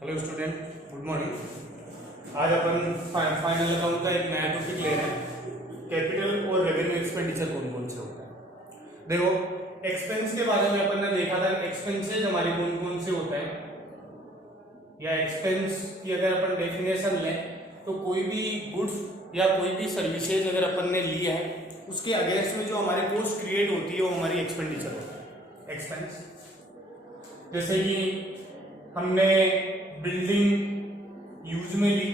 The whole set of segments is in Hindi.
Hello student, good morning. आज अपन फाइनल अकाउंट का एक नया टॉपिक ले रहे हैं, कैपिटल और रेवेन्यू एक्सपेंडिचर कौन कौन से होता है। देखो, एक्सपेंस के बारे में अपन ने देखा था, एक्सपेंसेस हमारे कौन कौन से होते हैं, या एक्सपेंस की अगर अपन डेफिनेशन लें तो कोई भी गुड्स या कोई भी सर्विसेज अगर अपन ने ली है उसके अगेंस्ट में जो हमारी कॉस्ट क्रिएट होती है वो हमारी एक्सपेंडिचर होता है, एक्सपेंस। जैसे कि हमने बिल्डिंग यूज में ली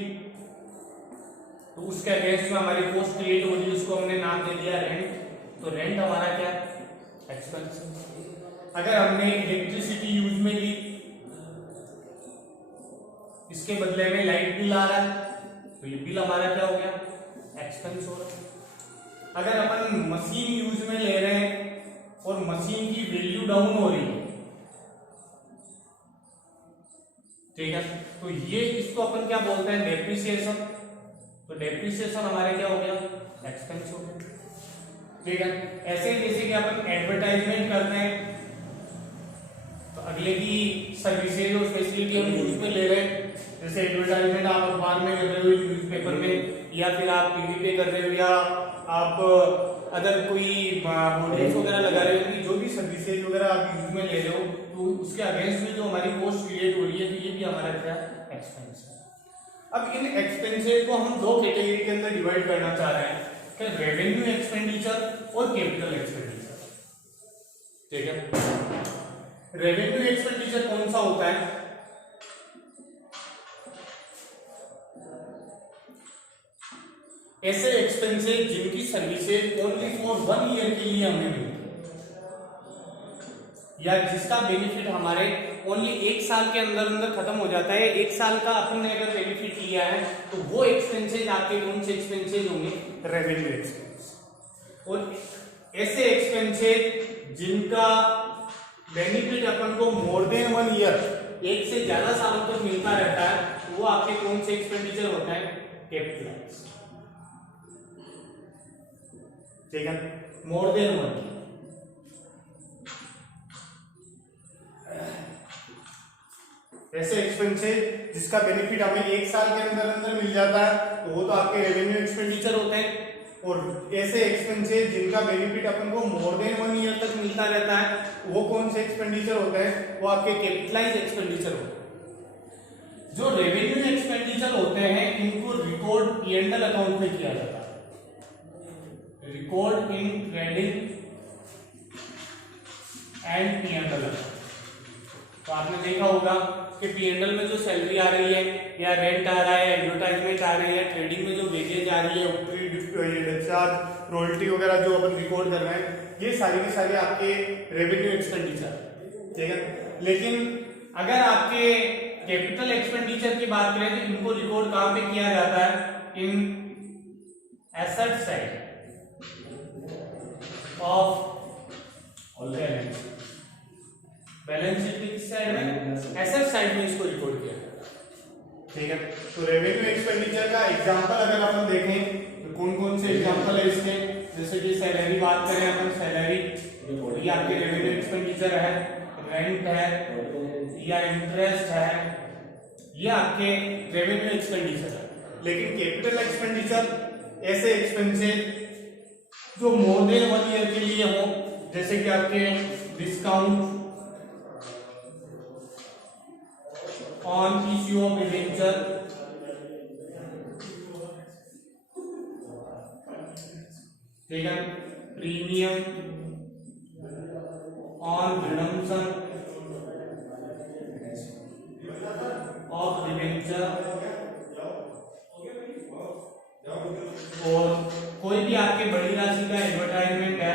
तो उसके अगेंस्ट में हमारी कॉस्ट क्रिएट हो रही है, उसको हमने नाम दे दिया रेंट। तो रेंट हमारा क्या, एक्सपेंस। अगर हमने इलेक्ट्रिसिटी यूज में ली, इसके बदले में लाइट बिल आ रहा है तो ये बिल हमारा क्या हो गया, एक्सपेंस हो रहा है। अगर अपन मशीन यूज में ले रहे हैं और मशीन की वैल्यू डाउन हो रही है, ठीक है, तो ये इसको अपन क्या बोलते हैं, डेप्रिसिएशन। तो डेप्रिसिएशन हमारे क्या हो गया, एक्सपेंस हो गया, ठीक है। ऐसे ही जैसे कि अपन एडवर्टाइजमेंट करते हैं तो अगले की सर्विसेज और फैसिलिटी हम यूज में ले रहे हैं, जैसे एडवर्टाइजमेंट आप अखबार में कर रहे हो, न्यूज़पेपर में, या फिर आप टीवी पे कर रहे हो, या आप अदर कोई होर्डिंग्स वगैरह लगा रहे हो, जो भी सर्विसेज वगैरह आप यूज में ले रहे हो तो उसके अगेंस्ट में जो हमारी कॉस्ट क्रिएट हो रही है तो ये भी हमारा क्या, एक्सपेंस है। अब इन एक्सपेंसेस को हम दो कैटेगरी के अंदर डिवाइड करना चाह रहे हैं, कि रेवेन्यू एक्सपेंडिचर और कैपिटल एक्सपेंडिचर, ठीक है। रेवेन्यू एक्सपेंडिचर कौन सा होता है, ऐसे एक्सपेंसेस जिनकी सर्विसेज ओनली फॉर 1 ईयर के लिए हमें मिलती है, या जिसका बेनिफिट हमारे ओनली 1 साल के अंदर अंदर खत्म हो जाता है। 1 साल का अपन ने अगर बेनिफिट लिया है तो वो एक्सपेंसेज आपके कौन से एक्सपेंसेज होंगे, रेवेन्यू एक्सपेंस। और ऐसे एक्सपेंसेज जिनका बेनिफिट अपन को मोर देन 1 ईयर, 1 से ज्यादा सालों तक मिलता रहता है, वो आपके कौन से एक्सपेंडिचर होता है, कैपिटलाइज, ठीक है, मोर देन 1। ऐसे एक्सपेंसेस जिसका बेनिफिट हमें 1 साल के अंदर अंदर मिल जाता है तो वो तो आपके रेवेन्यू एक्सपेंडिचर होते हैं। और ऐसे एक्सपेंसेस जिनका बेनिफिट अपन को मोर देन 1 ईयर तक मिलता रहता है वो कौन से एक्सपेंडिचर होते हैं, वो आपके कैपिटलाइज एक्सपेंडिचर होते हैं। जो रेवेन्यू एक्सपेंडिचर होते हैं इनको रिकॉर्ड P&L अकाउंट में किया जाता है, record in credit and P&L account. तो आपने देखा होगा कि P&L में जो सैलरी आ रही है, या रेंट आ रहा है, एडवर्टाइजमेंट आ रही है, ट्रेडिंग में जो वेजेज आ रही है, डिस्चार्ज, रॉयल्टी वगैरह जो अपन रिकॉर्ड कर रहे हैं, ये सारी की सारी आपके रेवेन्यू एक्सपेंडिचर, ठीक है। लेकिन अगर आपके कैपिटल एक्सपेंडिचर की बात करें तो इनको रिकॉर्ड कहां पे किया जाता है, in asset side of balance, balance sheet की किस साइड में, एसेट साइड में इसको रिकॉर्ड किया जाता है, ठीक है। तो रेवेन्यू एक्सपेंडिचर का एग्जांपल अगर अपन देखें तो कौन कौन से एग्जांपल है इसके, जैसे कि सैलरी बात करें अपन, सैलरी ये आपके रेवेन्यू एक्सपेंडिचर है, रेंट है या इंटरेस्ट है, ये आपके रेवेन्यू एक्सपेंडिचर है। लेकिन कैपिटल एक्सपेंडिचर ऐसे एक्सपेंसेस जो मोर देन 1 ईयर के लिए हो, जैसे कि आपके discount on issue of debenture, ठीक है, premium on redemption of debenture, और कोई भी आपके बड़ी राशि का एडवर्टाइजमेंट है,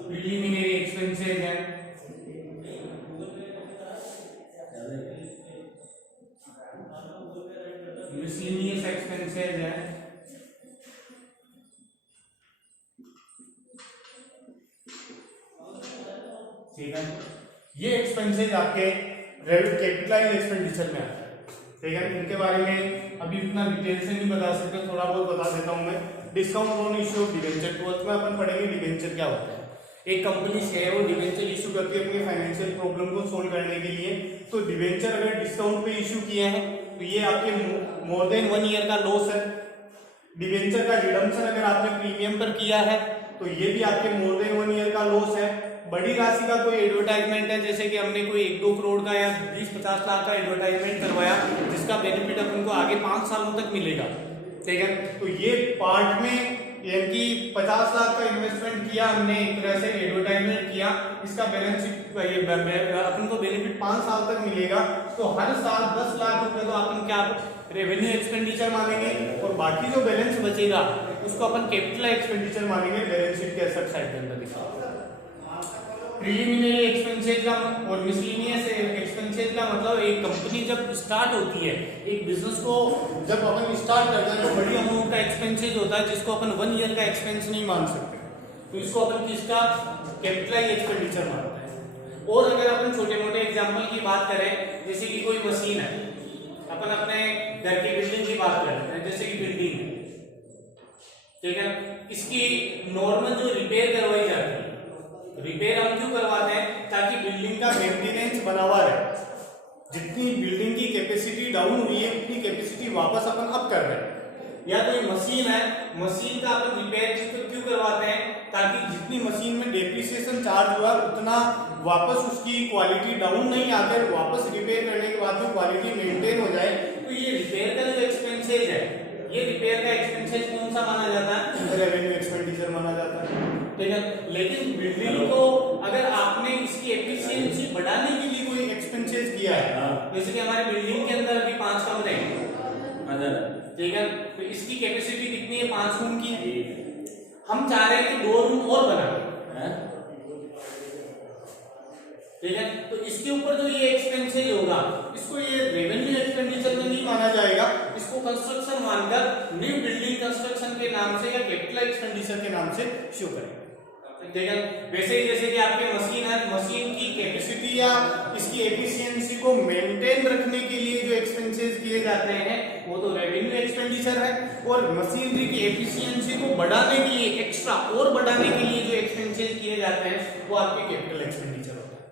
प्रिलिमिनरी एक्सपेंसेस है, मिसलेनियस एक्सपेंसेस है, ठीक है। ये एक्सपेंसेस आपके कैपिटलाइज एक्सपेंडिचर में आते हैं, ठीक है। इनके बारे में अभी उतना डिटेल से नहीं बता सकते, थोड़ा बहुत बता देता हूं मैं। Discount loan issue of debenture. 12th में अपन पढ़ेंगे डिवेंचर क्या होता है। एक कंपनी शेयर और डिवेंचर इशू करती है अपनी फाइनेंशियल प्रॉब्लम को सोल्व करने के लिए। तो डिवेंचर अगर डिस्काउंट पे इशू किए हैं तो ये आपके मोर देन 1 ईयर का लॉस है। डिवेंचर का रिडम्पशन अगर आपने प्रीमियम पर किया है तो ये भी आपके मोर देन 1 ईयर का लॉस है। बड़ी राशि का कोई एडवर्टाइजमेंट है, जैसे कि हमने कोई 1-2 करोड़ का या 20-50 लाख का एडवर्टाइजमेंट करवाया जिसका बेनिफिट अपन को आगे 5 सालों तक मिलेगा, ठीक है। तो ये पार्ट में यानी कि 50 लाख का इन्वेस्टमेंट किया हमने, एक तरह से एडवर्टाइजमेंट किया, इसका बैलेंस शीट अपन को बेनिफिट 5 साल तक मिलेगा। तो हर साल 10 लाख रुपए तो अपन क्या रेवेन्यू एक्सपेंडिचर मानेंगे और बाकी जो बैलेंस बचेगा उसको अपन कैपिटल एक्सपेंडिचर मानेंगे बैलेंस शीट के एसेट साइड के अंदर दिखा। प्रीलिमिनरी एक्सपेंसेस का और मिसलेनियस एक्सपेंसेस का मतलब एक कंपनी जब स्टार्ट होती है, एक बिजनेस को जब अपन स्टार्ट करते हैं तो बड़ी अमाउंट का एक्सपेंसेस होता है जिसको अपन 1 ईयर का एक्सपेंस नहीं मान सकते, तो इसको अपन किसका कैपिटल एक्सपेंडिचर मानते हैं। और अगर अपन छोटे मोटे एग्जांपल की बात करें, जैसे कि कोई मशीन है, अपन अपने घर की बिल्डिंग की बात करते हैं, जैसे कि बिल्डिंग है, ठीक है, इसकी नॉर्मल जो रिपेयर करवाई जाती है, रिपेयर हम क्यों करवाते हैं, ताकि बिल्डिंग का मेंटेनेंस बना हुआ रहे। जितनी बिल्डिंग की कैपेसिटी डाउन हुई है उतनी कैपेसिटी वापस अपन अप कर रहे हैं। या कोई मशीन है, मशीन का अपन रिपेयर क्यों करवाते हैं, ताकि जितनी मशीन में डेप्रिसिएशन चार्ज हुआ उतना वापस उसकी क्वालिटी डाउन नहीं आकर वापस रिपेयर करने के बाद में क्वालिटी मेंटेन हो जाए। तो ये रिपेयर का जो एक्सपेंसेज है, ये रिपेयर का एक्सपेंसेज कौन सा माना जाता है, रेवेन्यू एक्सपेंडिचर माना जाता है, ठीक है। लेकिन बिल्डिंग को अगर आपने इसकी एफिशिएंसी बढ़ाने के लिए कोई एक्सपेंसेस किया है, जैसे कि हमारे बिल्डिंग के अंदर अभी 5 कमरे हैं, ठीक है, तो इसकी कैपेसिटी कितनी है, 5 रूम की है। हम चाह रहे हैं कि 2 रूम और बनाए, ठीक है, तो इसके ऊपर जो ये एक्सपेंसेज होगा इसको ये रेवेन्यू एक्सपेंडिचर में नहीं माना जाएगा, इसको कंस्ट्रक्शन मानकर न्यू बिल्डिंग कंस्ट्रक्शन के नाम से या कैपिटल एक्सपेंडिचर के नाम से शो करेंगे, ठीक है। वैसे ही जैसे कि आपके मशीन है, मशीन की कैपेसिटी या इसकी एफिशिएंसी को मेंटेन रखने के लिए जो एक्सपेंसेस किए जाते हैं वो तो रेवेन्यू एक्सपेंडिचर है, और मशीनरी की एफिशिएंसी को बढ़ाने के लिए, एक्स्ट्रा और बढ़ाने के लिए जो एक्सपेंसेस किए जाते हैं वो आपके कैपिटल एक्सपेंडिचर होता है,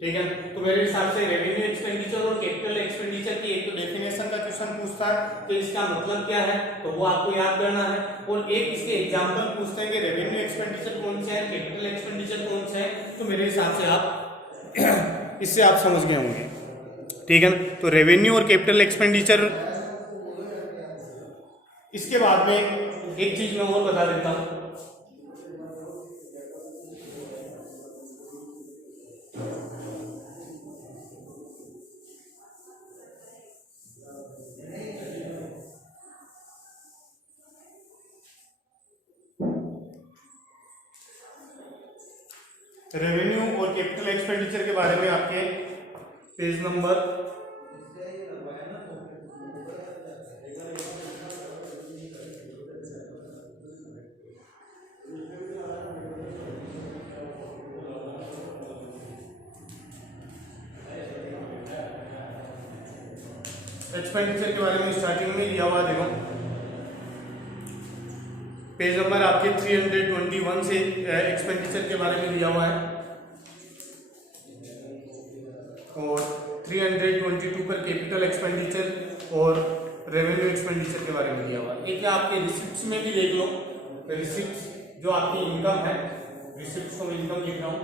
ठीक है। तो मेरे हिसाब से रेवेन्यू एक्सपेंडिचर और कैपिटल एक्सपेंडिचर की एक तो डेफिनेशन का क्वेश्चन पूछता है तो इसका मतलब क्या है, तो वो आपको याद करना है, और एक इसके एग्जांपल पूछते हैं कि रेवेन्यू एक्सपेंडिचर कौन से है, कैपिटल एक्सपेंडिचर कौन से है, तो मेरे हिसाब से आप इससे आप समझ गए होंगे, ठीक है। तो रेवेन्यू और कैपिटल एक्सपेंडिचर, इसके बाद में एक चीज मैं और बता देता हूं, रेवेन्यू और कैपिटल एक्सपेंडिचर के बारे में आपके पेज नंबर 'एक्सपेंडिचर के बारे में स्टार्टिंग में दिया हुआ, देखो पेज नंबर आपके 321 से एक्सपेंडिचर के बारे में दिया हुआ है, और 322 पर कैपिटल एक्सपेंडिचर और रेवेन्यू एक्सपेंडिचर के बारे में दिया हुआ है। एक आपके रिसिप्ट्स में भी देख लो, रिसिप्ट्स जो आपकी इनकम है, रिसिप्ट्स को इनकम लिख रहा हूं,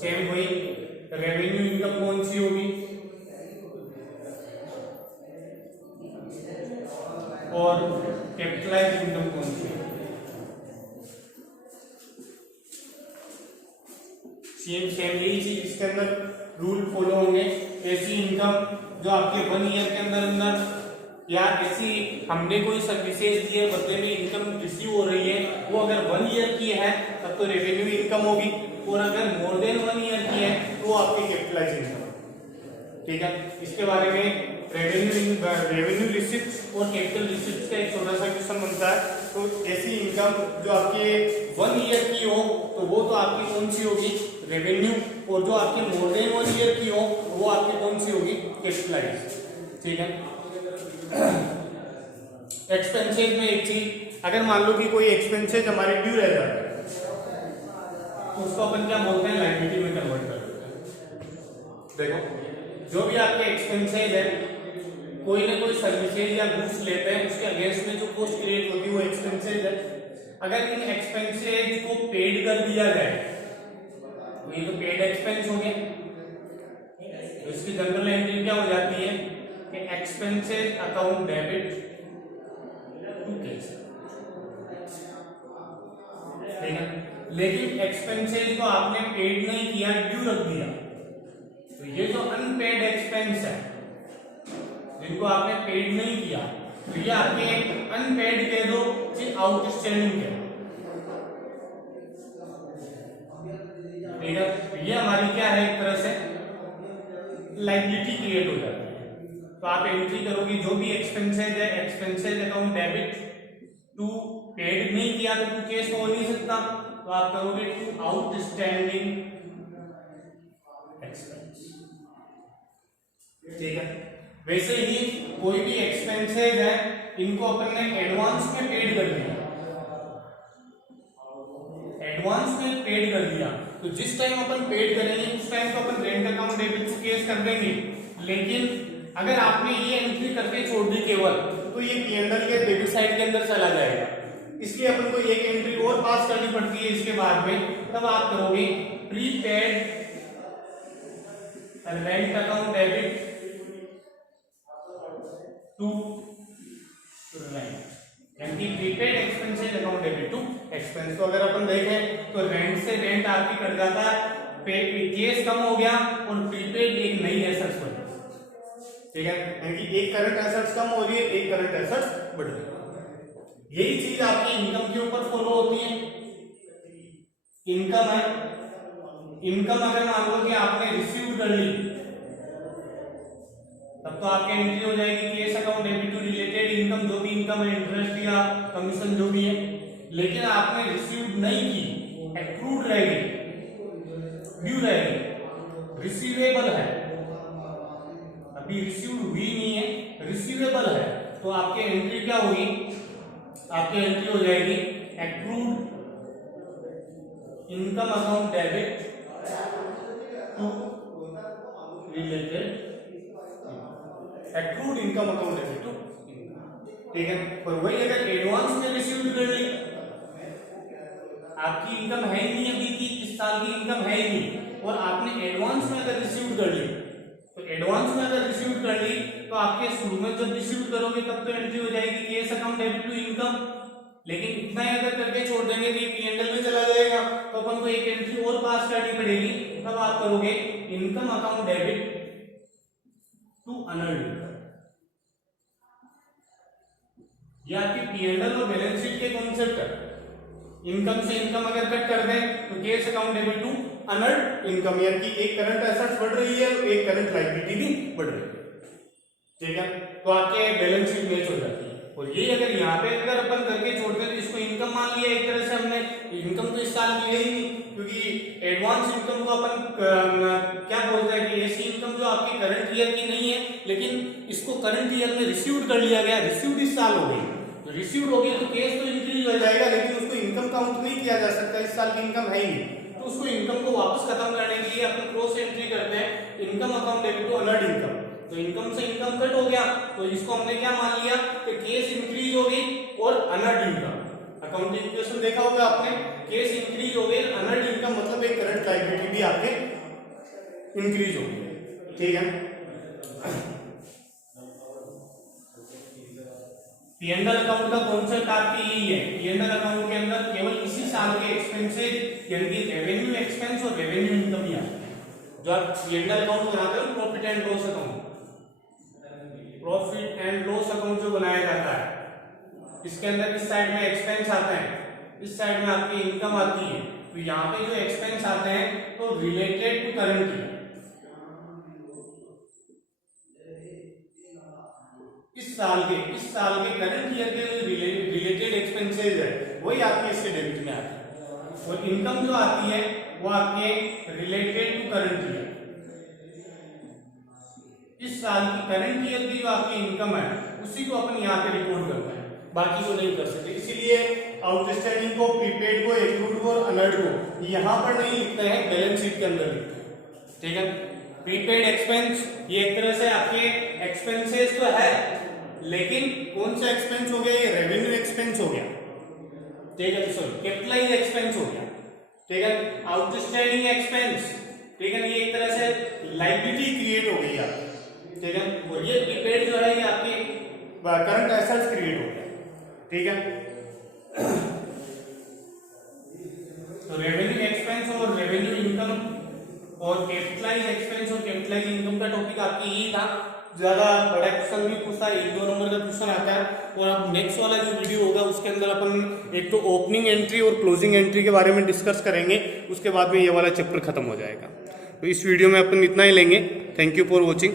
सेम वही रेवेन्यू इनकम कौन सी होगी और कैपिटलाइज इनकम कौन सी, सेम यही चीज इसके अंदर रूल फॉलो होंगे। ऐसी इनकम जो आपके 1 ईयर के अंदर या ऐसी हमने कोई सर्विसेज दी है बदले में इनकम रिसीव हो रही है, वो अगर 1 ईयर की है तब तो रेवेन्यू इनकम होगी, और अगर मोर देन 1 ईयर की है तो आपकी कैपिटलाइज इनकम, ठीक है। इसके बारे में रेवेन्यू रिसिप्ट और कैपिटल रिसिप्ट का एक छोटा सा क्वेश्चन बनता है। तो ऐसी इनकम जो आपके 1 ईयर की हो तो वो तो आपकी कौन सी होगी, रेवेन्यू, और जो आपकी मोर देन 1 ईयर की हो वो आपकी कौन सी होगी, कैपिटलाइज, ठीक है। एक्सपेंसेस में एक चीज अगर मान लो कि कोई एक्सपेंसेज हमारे ड्यू रह जाता है तो उसको अपन क्या बोलते हैं, लायबिलिटी में कन्वर्ट कर देते हैं। देखो जो भी आपके एक्सपेंसेज है, कोई ना कोई सर्विसेज या गुड्स लेते हैं, उसके अगेंस्ट में जो कॉस्ट क्रिएट होती है वो एक्सपेंसेज है। अगर इन एक्सपेंसेज को पेड कर दिया जाए तो ये तो पेड एक्सपेंस हो गया। तो इसकी जनरल एंट्री क्या हो जाती है कि expenses account debit to cash, ठीक है। लेकिन एक्सपेंसेज को आपने पेड नहीं किया, ड्यू रख दिया, तो ये जो अनपेड एक्सपेंस है जिनको आपने पेड नहीं किया, तो ये आपके अनपेड कह दो कि आउटस्टैंडिंग कह दो, ठीक है। तो ये हमारी क्या है, एक तरह से लायबिलिटी क्रिएट हो जाती है। तो आप एंट्री करोगे जो भी एक्सपेंसेज है, expenses account debit to paid नहीं किया तो टू कैश हो नहीं सकता, तो आप करोगे टू आउटस्टैंडिंग एक्सपेंस, ठीक है। वैसे ही कोई भी एक्सपेंसेज है इनको अपन ने एडवांस में पेड कर दिया, एडवांस में पेड कर दिया, तो जिस टाइम अपन पेड करेंगे उस टाइम तो अपन rent account debit to cash कर देंगे। लेकिन अगर आपने ये एंट्री करके छोड़ दी केवल, तो ये P&L के डेबिट साइड के अंदर चला जाएगा, इसलिए अपन को एक एंट्री और पास करनी पड़ती है इसके बाद में। तब आप करोगे prepaid rent account debit to rent, यानी prepaid expenses account debit to expense. तो अगर अपन देखें तो रेंट से रेंट आपकी कट जाता है, केस कम हो गया और प्रीपेड एक नई एसेट्स बन, ठीक है। यानी एक करंट एसेट्स कम हो रही है, एक करंट एसेट्स बढ़ रही है। यही चीज आपकी इनकम के ऊपर फॉलो होती है। इनकम है, इनकम अगर मान लो कि आपने रिसीव कर ली तब तो आपकी एंट्री हो जाएगी cash account debit to related income, जो भी इनकम है, इंटरेस्ट या कमीशन जो भी है। लेकिन आपने रिसीव नहीं की, एक्रूड रह गई, ड्यू रह गई, रिसीवेबल है, अभी रिसीव्ड हुई नहीं है, रिसीवेबल है, तो आपकी एंट्री क्या होगी, आपकी एंट्री हो जाएगी accrued income account debit to related, accrued income account debit to, ठीक है। पर वही अगर एडवांस में रिसीव्ड कर ली, आपकी इनकम है ही नहीं अभी की, इस साल की इनकम है ही नहीं, और आपने एडवांस में अगर रिसीव्ड कर ली, तो एडवांस में अगर रिसीव्ड कर ली तो आपके शुरू में जब रिसीव्ड करोगे तब तो एंट्री हो जाएगी cash account debit to income. लेकिन इतना ही अगर करके छोड़ देंगे तो ये P&L में चला जाएगा, तो अपन को एक एंट्री और पास करनी पड़ेगी। तब आप करोगे income account debit to unearned income. ये आपकी P&L और बैलेंस शीट के कॉन्सेप्ट है। इनकम से इनकम अगर कट कर दें तो cash account debit to unearned income, यानी कि एक करंट एसेट्स बढ़ रही है और एक करंट लायबिलिटी भी बढ़ रही है, ठीक है। तो आपके बैलेंस शीट मैच हो जाती है। और ये अगर यहाँ पे अगर अपन करके छोड़ते हैं तो इसको इनकम मान लिया एक तरह से हमने, इनकम तो इस साल की है ही नहीं, क्योंकि एडवांस इनकम को अपन क्या बोलते हैं कि ऐसी इनकम जो आपकी करंट ईयर की नहीं है लेकिन इसको करंट ईयर में रिसीव्ड कर लिया गया, रिसीव्ड इस साल हो गई, तो रिसीव्ड हो गई तो केस तो इंक्रीज हो जाएगा, लेकिन उसको इनकम काउंट नहीं किया जा सकता, इस साल की इनकम है ही नहीं। तो उसको इनकम को वापस खत्म करने के लिए अपन क्रॉस एंट्री करते हैं income account debit to unearned income. तो इनकम से इनकम कट हो गया, तो इसको हमने क्या मान लिया कि केस इंक्रीज हो गई और अनअर्न्ड इनकम। अकाउंटिंग इक्वेशन देखा होगा आपने, केस इंक्रीज हो गई, अनअर्न्ड इनकम मतलब एक करंट लायबिलिटी भी आपके इंक्रीज हो गई, ठीक है। P&L अकाउंट का कॉन्सेप्ट आपकी यही है। P&L अकाउंट के अंदर केवल इसी साल के एक्सपेंसेस यानी कि रेवेन्यू एक्सपेंस और रेवेन्यू इनकम ही आती है। जो आप P&L अकाउंट बनाते हो, profit and loss account, profit and loss account जो बनाया जाता है, इसके अंदर इस साइड में एक्सपेंस आते हैं, इस साइड में आपकी इनकम आती है। तो यहाँ पे जो एक्सपेंस आते हैं तो रिलेटेड टू करंट ईयर, इस साल के करंट ईयर के रिलेटेड एक्सपेंसेस है वही आपके इसके डेबिट में आते हैं, और इनकम जो आती है वो आपके रिलेटेड टू करंट ईयर, इस साल की करंट ईयर की जो आपकी इनकम है उसी को अपन यहाँ पे रिपोर्ट करते हैं। बाकी को नहीं कर सकते, इसीलिए आउटस्टैंडिंग को, प्रीपेड को, एक्रूड को और अनर्ड को यहां पर नहीं लिखते हैं, बैलेंस शीट के अंदर लिखते हैं। ठीक है, प्रीपेड एक्सपेंस ये एक तरह से आपके एक्सपेंसेस तो है, लेकिन कौन सा एक्सपेंस हो गया, ये रेवेन्यू एक्सपेंस हो गया। ठीक है, सॉरी कैपिटलाइज एक्सपेंस हो गया। ठीक है, आउटस्टैंडिंग एक्सपेंस, ठीक है, ये एक तरह से लायबिलिटी क्रिएट हो गई आपकी। ठीक है, और ये प्रीपेड जो है ये आपकी करंट एसेट्स क्रिएट हो गया। ठीक है, तो रेवेन्यू एक्सपेंस और रेवेन्यू इनकम और कैपिटलाइज एक्सपेंस और कैपिटलाइज इनकम का टॉपिक आपकी यही था। ज्यादा बड़ा क्वेश्चन भी पूछता है, 1-2 नंबर का क्वेश्चन आता है। और अब नेक्स्ट वाला जो वीडियो होगा उसके अंदर अपन एक तो ओपनिंग एंट्री और क्लोजिंग एंट्री के बारे में डिस्कस करेंगे, उसके बाद में ये वाला चैप्टर खत्म हो जाएगा। तो इस वीडियो में अपन इतना ही लेंगे। Thank you for watching.